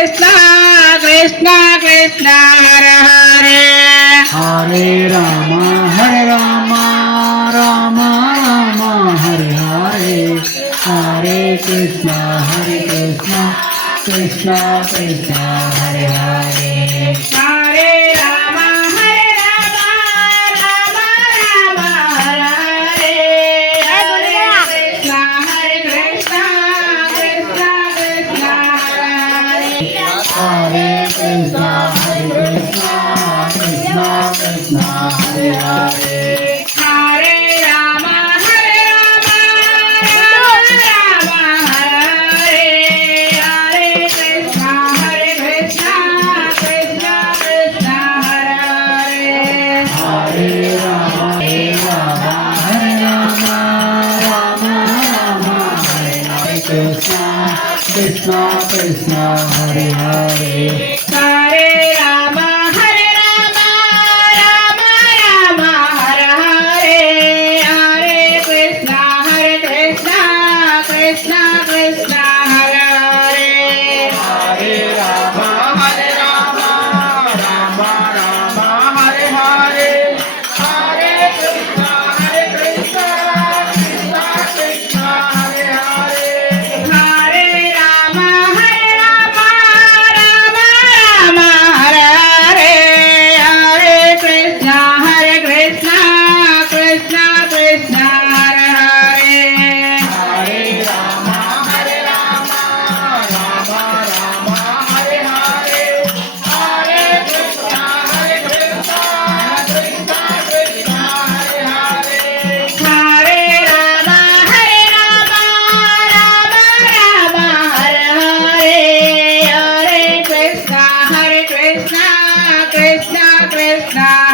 Krishna Krishna Krishna Hare Hare Hare Ram Ram Ram Hare Hare Hare Krishna Krishna Krishna Hare Hare Hare Ram Ram Ram Hare Hare Hare Krishna Krishna Krishna Hare Hare Hare Krishna Krishna Krishna Hare Hare Hare Ram Ram Ram Hare Hare Krishna Krishna Krishna Hare Hare Hare Ram Hare Ram Ram Hare Hare Krishna Krishna Hare Hare Hare Ram Ram Ram Hare Hare Hare Krishna Krishna Krishna Krishna Hare Hare Hare Ram Ram Hare Hare Hare Krishna Krishna Krishna Hare Hare Hare Ram Ram Ram Hare Hare Hare Krishna Krishna Krishna Krishna Hare Hare Hare Ram Ram Hare Hare Hare Krishna Krishna Krishna Hare Hare Hare Ram Ram Ram Hare Hare Hare Krishna Krishna Krishna